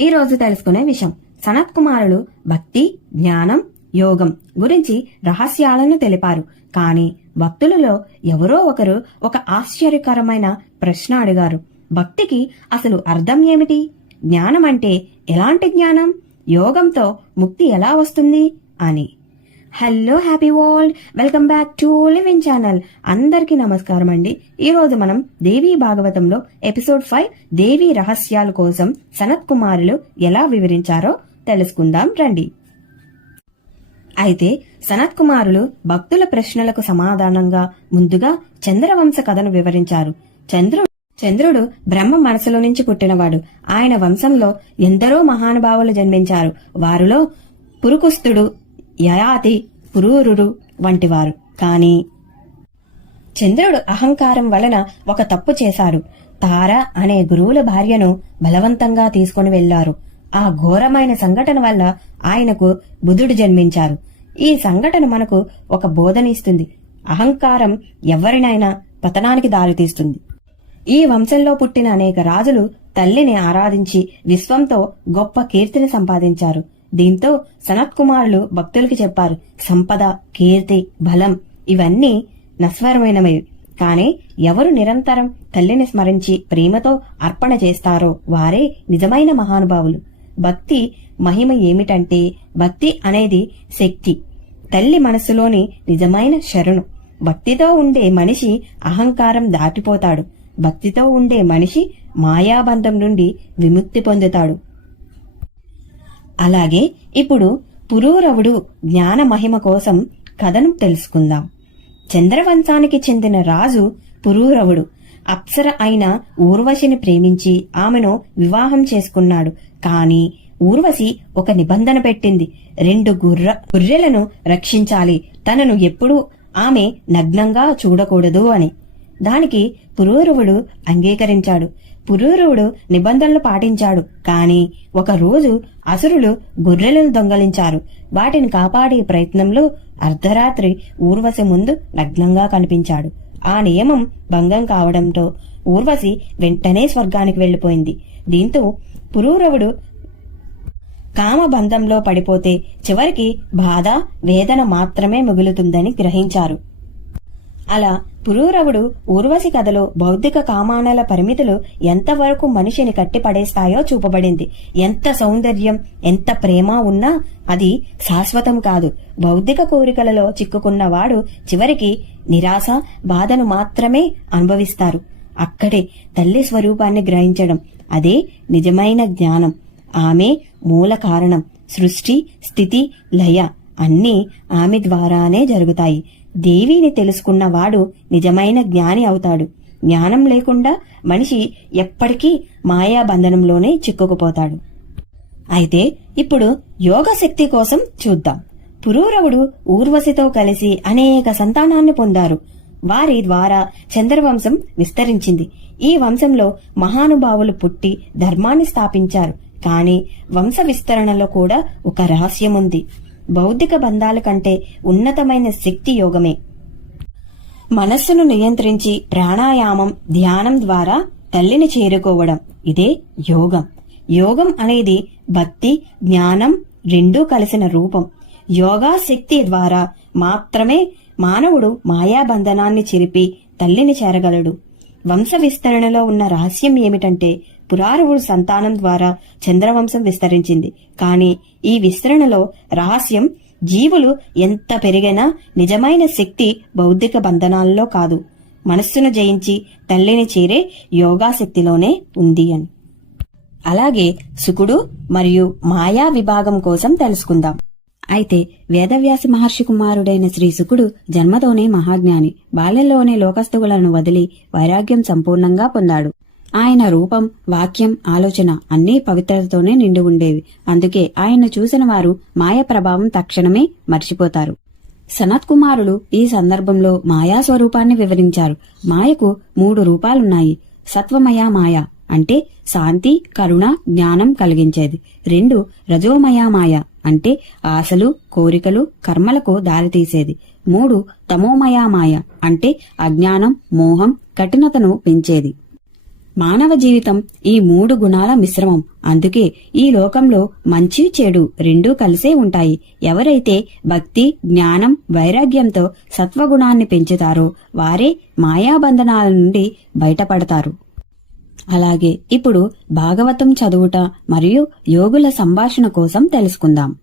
ఈ రోజు తెలుసుకునే విషయం. సనత్ కుమారులు భక్తి జ్ఞానం యోగం గురించి రహస్యాలను తెలిపారు. కానీ భక్తులలో ఎవరో ఒకరు ఒక ఆశ్చర్యకరమైన ప్రశ్న అడిగారు. భక్తికి అసలు అర్థం ఏమిటి? జ్ఞానం అంటే ఎలాంటి జ్ఞానం? యోగంతో ముక్తి ఎలా వస్తుంది? అని. Hello happy world welcome back to living channel అందరికీ నమస్కారం అండి. ఈ రోజు మనం దేవీ భాగవతంలో ఎపిసోడ్ ఫైవ్ దేవీ రహస్యాల కోసం సనత్ కుమారులు ఎలా వివరించారో తెలుసుకుందాం రండి. అయితే సనత్ కుమారులు భక్తుల ప్రశ్నలకు సమాధానంగా ముందుగా చంద్రవంశ కథను వివరించారు. చంద్రుడు చంద్రుడు బ్రహ్మ మనసులో నుంచి పుట్టినవాడు. ఆయన వంశంలో ఎందరో మహానుభావులు జన్మించారు. వారిలో పురుకుస్తుడు యయాతి పురూరుడు వంటివారు. కాని చంద్రుడు అహంకారం వలన ఒక తప్పు చేశారు తార అనే గురువుల భార్యను బలవంతంగా తీసుకుని వెళ్ళారు ఆ ఘోరమైన సంఘటన వల్ల ఆయనకు బుధుడు జన్మించారు. ఈ సంఘటన మనకు ఒక బోధనిస్తుంది అహంకారం ఎవరినైనా పతనానికి దారితీస్తుంది. ఈ వంశంలో పుట్టిన అనేక రాజులు తల్లిని ఆరాధించి విశ్వంతో గొప్ప కీర్తిని సంపాదించారు. దీంతో సనత్కుమారులు భక్తులకి చెప్పారు సంపద కీర్తి బలం ఇవన్నీ నశ్వరమైనవి. కానీ ఎవరు నిరంతరం తల్లిని స్మరించి ప్రేమతో అర్పణ చేస్తారో వారే నిజమైన మహానుభావులు. భక్తి మహిమ ఏమిటంటే భక్తి అనేది శక్తి. తల్లి మనసులోని నిజమైన శరణు. భక్తితో ఉండే మనిషి అహంకారం దాటిపోతాడు. భక్తితో ఉండే మనిషి మాయాబంధం నుండి విముక్తి పొందుతాడు. అలాగే ఇప్పుడు పురూరవుడు జ్ఞాన మహిమ కోసం కథను తెలుసుకుందాం. చంద్రవంశానికి చెందిన రాజు పురూరవుడు అప్సర అయిన ఊర్వశిని ప్రేమించి ఆమెను వివాహం చేసుకున్నాడు. కాని ఊర్వశి ఒక నిబంధన పెట్టింది. రెండు గుర్ర గుర్రెలను రక్షించాలి. తనను ఎప్పుడూ ఆమె నగ్నంగా చూడకూడదు అని. దానికి పురూరవుడు అంగీకరించాడు. పురూరువుడు నిబంధనలు పాటించాడు. కాని ఒక రోజు అసురులు గొర్రెలను దొంగలించారు. వాటిని కాపాడే ప్రయత్నంలో అర్ధరాత్రి ఊర్వశి ముందు నగ్నంగా కనిపించాడు. ఆ నియమం భంగం కావడంతో ఊర్వశి వెంటనే స్వర్గానికి వెళ్ళిపోయింది దీంతో పురూరవుడు కామబంధంలో పడిపోతే చివరికి బాధ వేదన మాత్రమే మిగులుతుందని గ్రహించారు. అలా పురూరవుడు ఊర్వశి కథలో బౌద్ధిక కామానాల పరిమితులు ఎంతవరకు మనిషిని కట్టిపడేస్తాయో చూపబడింది. ఎంత సౌందర్యం ఎంత ప్రేమ ఉన్నా అది శాశ్వతం కాదు. బౌద్ధిక కోరికలలో చిక్కుకున్నవాడు చివరికి నిరాశ బాధను మాత్రమే అనుభవిస్తారు. అక్కడే తల్లి స్వరూపాన్ని గ్రహించడం అదే నిజమైన జ్ఞానం. ఆమె మూల కారణం సృష్టి స్థితి లయ అన్నీ ఆమె ద్వారానే జరుగుతాయి. దేవిని తెలుసుకున్నవాడు నిజమైన జ్ఞాని అవుతాడు. జ్ఞానం లేకుండా మనిషి ఎప్పటికీ మాయా బంధనంలోనే చిక్కుకుపోతాడు. అయితే ఇప్పుడు యోగ శక్తి కోసం చూద్దాం. పురూరవుడు ఊర్వశితో కలిసి అనేక సంతానాన్ని పొందారు. వారి ద్వారా చంద్రవంశం విస్తరించింది. ఈ వంశంలో మహానుభావులు పుట్టి ధర్మాన్ని స్థాపించారు. కాని వంశ విస్తరణలో కూడా ఒక రహస్యం ఉంది భౌతిక బంధాల కంటే ఉన్నతమైన శక్తి యోగమే. మనస్సును నియంత్రించి ప్రాణాయామం ధ్యానం ద్వారా తల్లిని చేరుకోవడం. ఇదే యోగం. యోగం అనేది భక్తి జ్ఞానం రెండూ కలిసిన రూపం. యోగా శక్తి ద్వారా మాత్రమే మానవుడు మాయాబంధనాన్ని చెరిపి తల్లిని చేరగలడు. వంశ విస్తరణలో ఉన్న రహస్యం ఏమిటంటే పురారవుడు సంతానం ద్వారా చంద్రవంశం విస్తరించింది. కాని ఈ విస్తరణలో రహస్యం జీవులు ఎంత పెరిగినా నిజమైన శక్తి బౌద్ధిక బంధనాల్లో కాదు. మనస్సును జయించి తల్లిని చేరే యోగాశక్తిలోనే ఉంది అని. అలాగే సుకుడు మరియు మాయా విభాగం కోసం తెలుసుకుందాం. అయితే వేదవ్యాసి మహర్షి కుమారుడైన శ్రీశుకుడు జన్మతోనే మహాజ్ఞాని బాల్యంలోనే లోకస్తుగులను వదిలి వైరాగ్యం సంపూర్ణంగా పొందాడు. ఆయన రూపం వాక్యం ఆలోచన అన్నీ పవిత్రతతోనే నిండి ఉండేవి. అందుకే ఆయన చూసిన వారు మాయ ప్రభావం తక్షణమే మర్చిపోతారు. సనత్ కుమారులు ఈ సందర్భంలో మాయా స్వరూపాన్ని వివరించారు. మాయకు మూడు రూపాలున్నాయి. సత్వమయ మాయ అంటే శాంతి కరుణ జ్ఞానం కలిగించేది. రెండు రజోమయ మాయ. అంటే ఆశలు కోరికలు కర్మలకు దారితీసేది. మూడు తమోమయామాయ అంటే అజ్ఞానం మోహం కఠినతను పెంచేది. మానవ జీవితం ఈ మూడు గుణాల మిశ్రమం. అందుకే ఈ లోకంలో మంచి చెడు రెండూ కలిసే ఉంటాయి. ఎవరైతే భక్తి జ్ఞానం వైరాగ్యంతో సత్వగుణాన్ని పెంచుతారో వారే మాయాబంధనాల నుండి బయటపడతారు. అలాగే ఇప్పుడు భాగవతం చదువుట మరియు యోగుల సంభాషణ కోసం తెలుసుకుందాం.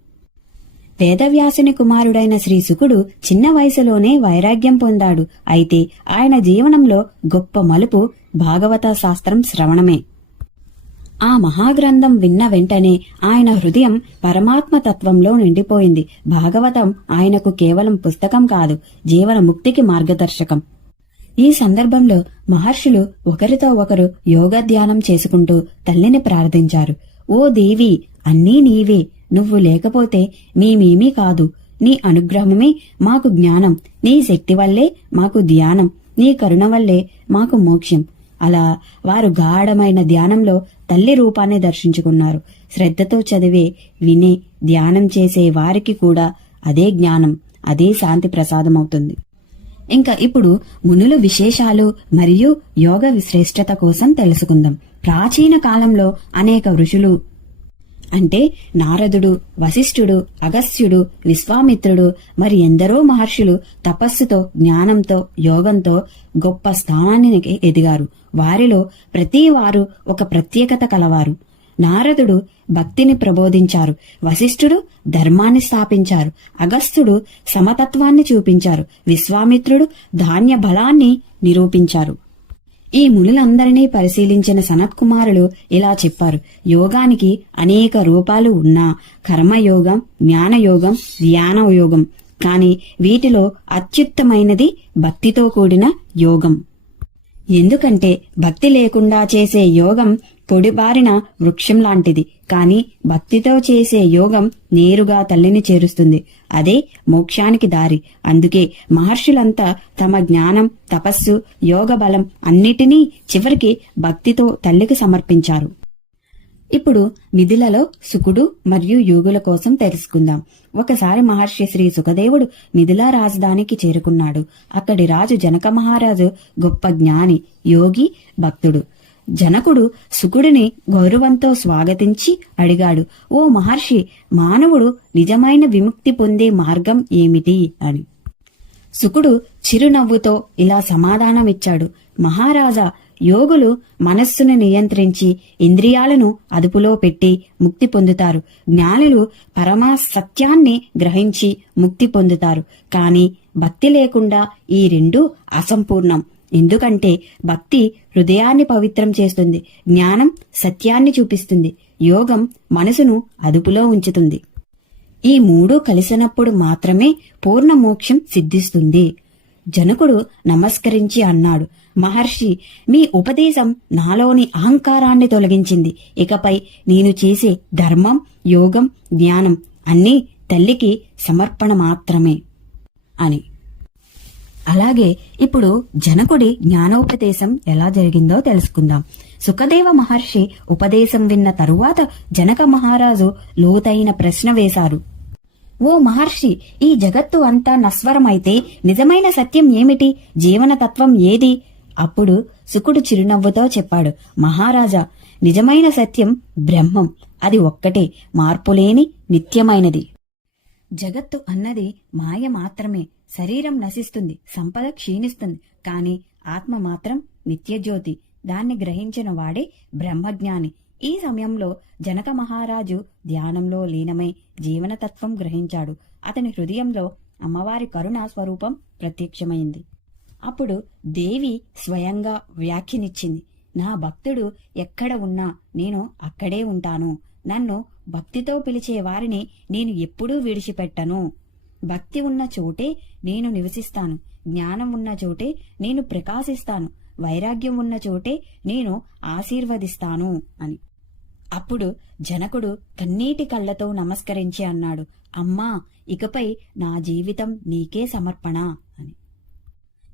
వేదవ్యాసుని కుమారుడైన శ్రీశుకుడు చిన్న వయసులోనే వైరాగ్యం పొందాడు. అయితే ఆయన జీవనంలో గొప్ప మలుపు భాగవత శాస్త్రం శ్రవణమే. ఆ మహాగ్రంథం విన్న వెంటనే ఆయన హృదయం పరమాత్మ తత్వంలో నిండిపోయింది. భాగవతం ఆయనకు కేవలం పుస్తకం కాదు జీవన ముక్తికి మార్గదర్శకం. ఈ సందర్భంలో మహర్షులు ఒకరితో ఒకరు యోగ ధ్యానం చేసుకుంటూ తల్లిని ప్రార్థించారు. ఓ దేవి అన్నీ నీవే. నువ్వు లేకపోతే మేమేమీ కాదు. నీ అనుగ్రహమే మాకు జ్ఞానం. నీ శక్తి వల్లే మాకు ధ్యానం. నీ కరుణ వల్లే మాకు మోక్షం. అలా వారు గాఢమైన ధ్యానంలో తల్లి రూపాన్ని దర్శించుకున్నారు. శ్రద్ధతో చదివే వినే ధ్యానం చేసే వారికి కూడా అదే జ్ఞానం అదే శాంతి ప్రసాదమవుతుంది. ఇంకా ఇప్పుడు మునుల విశేషాలు మరియు యోగ విశ్రేష్టత కోసం తెలుసుకుందాం. ప్రాచీన కాలంలో అనేక ఋషులు అంటే నారదుడు వశిష్ఠుడు అగస్త్యుడు విశ్వామిత్రుడు మరి ఎందరో మహర్షులు తపస్సుతో జ్ఞానంతో యోగంతో గొప్ప స్థానానికి ఎదిగారు. వారిలో ప్రతి వారు ఒక ప్రత్యేకత కలవారు. నారదుడు భక్తిని ప్రబోధించారు. వశిష్ఠుడు ధర్మాన్ని స్థాపించారు. అగస్త్యుడు సమతత్వాన్ని చూపించారు. విశ్వామిత్రుడు ధాన్య బలాన్ని నిరూపించారు. ఈ మునులందరినీ పరిశీలించిన సనత్కుమారులు ఇలా చెప్పారు. యోగానికి అనేక రూపాలు ఉన్నా కర్మయోగం జ్ఞానయోగం ధ్యానయోగం. కాని వీటిలో అత్యుత్తమైనది భక్తితో కూడిన యోగం. ఎందుకంటే భక్తి లేకుండా చేసే యోగం పొడిబారిన వృక్షం లాంటిది. కాని భక్తితో చేసే యోగం నేరుగా తల్లిని చేరుస్తుంది. అదే మోక్షానికి దారి. అందుకే మహర్షులంతా తమ జ్ఞానం తపస్సు యోగ బలం అన్నిటినీ చివరికి భక్తితో తల్లికి సమర్పించారు. ఇప్పుడు మిథిలలో సుకుడు మరియు యోగుల కోసం తెలుసుకుందాం. ఒకసారి మహర్షి శ్రీ సుఖదేవుడు మిథిలా రాజధానికి చేరుకున్నాడు. అక్కడి రాజు జనక మహారాజు గొప్ప జ్ఞాని యోగి భక్తుడు. జనకుడు సుకుడిని గౌరవంతో స్వాగతించి అడిగాడు ఓ మహర్షి మానవుడు నిజమైన విముక్తి పొందే మార్గం ఏమిటి అని. సుకుడు చిరునవ్వుతో ఇలా సమాధానమిచ్చాడు మహారాజా యోగులు మనస్సును నియంత్రించి ఇంద్రియాలను అదుపులో పెట్టి ముక్తి పొందుతారు. జ్ఞానులు పరమ సత్యాన్ని గ్రహించి ముక్తి పొందుతారు. కాని భక్తి లేకుండా ఈ రెండు అసంపూర్ణం. ఎందుకంటే భక్తి హృదయాన్ని పవిత్రం చేస్తుంది జ్ఞానం సత్యాన్ని చూపిస్తుంది యోగం మనసును అదుపులో ఉంచుతుంది. ఈ మూడు కలిసినప్పుడు మాత్రమే పూర్ణ మోక్షం సిద్ధిస్తుంది. జనకుడు నమస్కరించి అన్నాడు మహర్షి మీ ఉపదేశం నాలోని అహంకారాన్ని తొలగించింది. ఇకపై నేను చేసే ధర్మం యోగం జ్ఞానం అన్నీ తల్లికి సమర్పణ మాత్రమే అని. అలాగే ఇప్పుడు జనకుడి జ్ఞానోపదేశం ఎలా జరిగిందో తెలుసుకుందాం. సుఖదేవ మహర్షి ఉపదేశం విన్న తరువాత జనక మహారాజు లోతైన ప్రశ్న వేశారు. ఓ మహర్షి ఈ జగత్తు అంతా నస్వరమైతే నిజమైన సత్యం ఏమిటి? జీవనతత్వం ఏది? అప్పుడు సుకుడు చిరునవ్వుతో చెప్పాడు. మహారాజా నిజమైన సత్యం బ్రహ్మం. అది ఒక్కటే మార్పులేని నిత్యమైనది. జగత్తు అన్నది మాయ మాత్రమే. శరీరం నశిస్తుంది సంపద క్షీణిస్తుంది. కాని ఆత్మ మాత్రం నిత్యజ్యోతి. దాన్ని గ్రహించిన వాడే బ్రహ్మజ్ఞాని. ఈ సమయంలో జనక మహారాజు ధ్యానంలో లీనమై జీవనతత్వం గ్రహించాడు. అతని హృదయంలో అమ్మవారి కరుణా స్వరూపం ప్రత్యక్షమైంది. అప్పుడు దేవి స్వయంగా వ్యాఖ్యనిచ్చింది. నా భక్తుడు ఎక్కడ ఉన్నా నేను అక్కడే ఉంటాను. నన్ను భక్తితో పిలిచే వారిని నేను ఎప్పుడూ విడిచిపెట్టను. భక్తి ఉన్న చోటే నేను నివసిస్తాను. జ్ఞానం ఉన్న చోటే నేను ప్రకాశిస్తాను. వైరాగ్యం ఉన్న చోటే నేను ఆశీర్వదిస్తాను అని. అప్పుడు జనకుడు కన్నీటి కళ్ళతో నమస్కరించి అన్నాడు అమ్మా ఇకపై నా జీవితం నీకే సమర్పణ అని.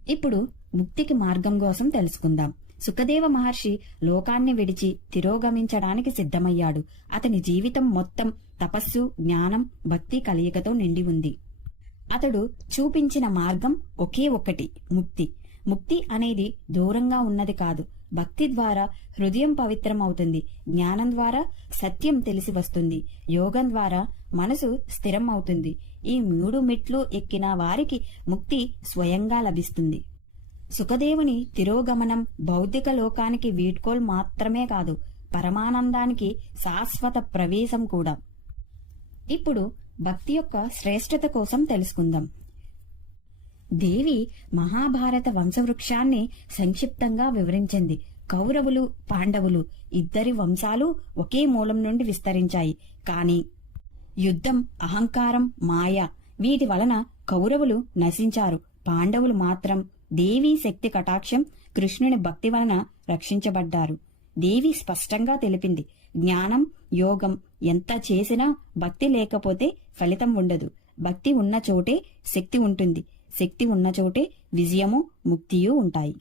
ఇప్పుడు ముక్తికి మార్గం కోసం తెలుసుకుందాం. సుఖదేవ మహర్షి లోకాన్ని విడిచి తిరోగమించడానికి సిద్ధమయ్యాడు. అతని జీవితం మొత్తం తపస్సు జ్ఞానం భక్తి కలయికతో నిండి ఉంది. అతడు చూపించిన మార్గం ఒకే ఒక్కటి ముక్తి. ముక్తి అనేది దూరంగా ఉన్నది కాదు. భక్తి ద్వారా హృదయం పవిత్రం అవుతుంది జ్ఞానం ద్వారా సత్యం తెలిసి వస్తుంది. యోగం ద్వారా మనసు స్థిరం అవుతుంది ఈ మూడు మెట్లు ఎక్కిన వారికి ముక్తి స్వయంగా లభిస్తుంది. సుఖదేవుని తిరోగమనం భౌతిక లోకానికి వీడ్కోల్ మాత్రమే కాదు పరమానందానికి శాశ్వత ప్రవేశం కూడా. ఇప్పుడు భక్తి యొక్క శ్రేష్టత కోసం తెలుసుకుందాం. దేవి మహాభారత వంశవృక్షాన్ని సంక్షిప్తంగా వివరించింది. కౌరవులు పాండవులు ఇద్దరి వంశాలు ఒకే మూలం నుండి విస్తరించాయి. కాని యుద్ధం అహంకారం మాయ వీటి వలన కౌరవులు నశించారు. పాండవులు మాత్రం దేవీ శక్తి కటాక్షం కృష్ణుని భక్తి వలన రక్షించబడ్డారు. దేవి స్పష్టంగా తెలిపింది. జ్ఞానం యోగం ఎంత చేసినా భక్తి లేకపోతే ఫలితం ఉండదు. భక్తి ఉన్న చోటే శక్తి ఉంటుంది. శక్తి ఉన్న చోటే విజయము ముక్తియు ఉంటాయి.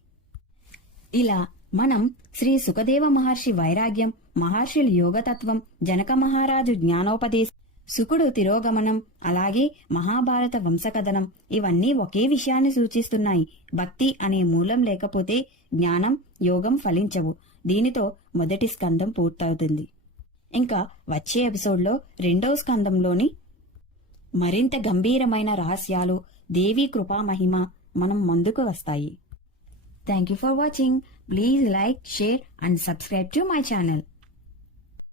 ఇలా మనం శ్రీ సుఖదేవ మహర్షి వైరాగ్యం మహర్షుల యోగతత్వం జనక మహారాజు జ్ఞానోపదేశం సుకుడు తిరోగమనం అలాగే మహాభారత వంశకథనం ఇవన్నీ ఒకే విషయాన్ని సూచిస్తున్నాయి. భక్తి అనే మూలం లేకపోతే జ్ఞానం యోగం ఫలించవు. దీనితో మొదటి స్కందం పూర్తవుతుంది. ఇంకా వచ్చే ఎపిసోడ్లో రెండవ స్కందంలోని మరింత గంభీరమైన రహస్యాలు దేవీ కృపా మహిమ మనం ముందుకు వస్తాయి. Thank you for watching please like share and subscribe to my channel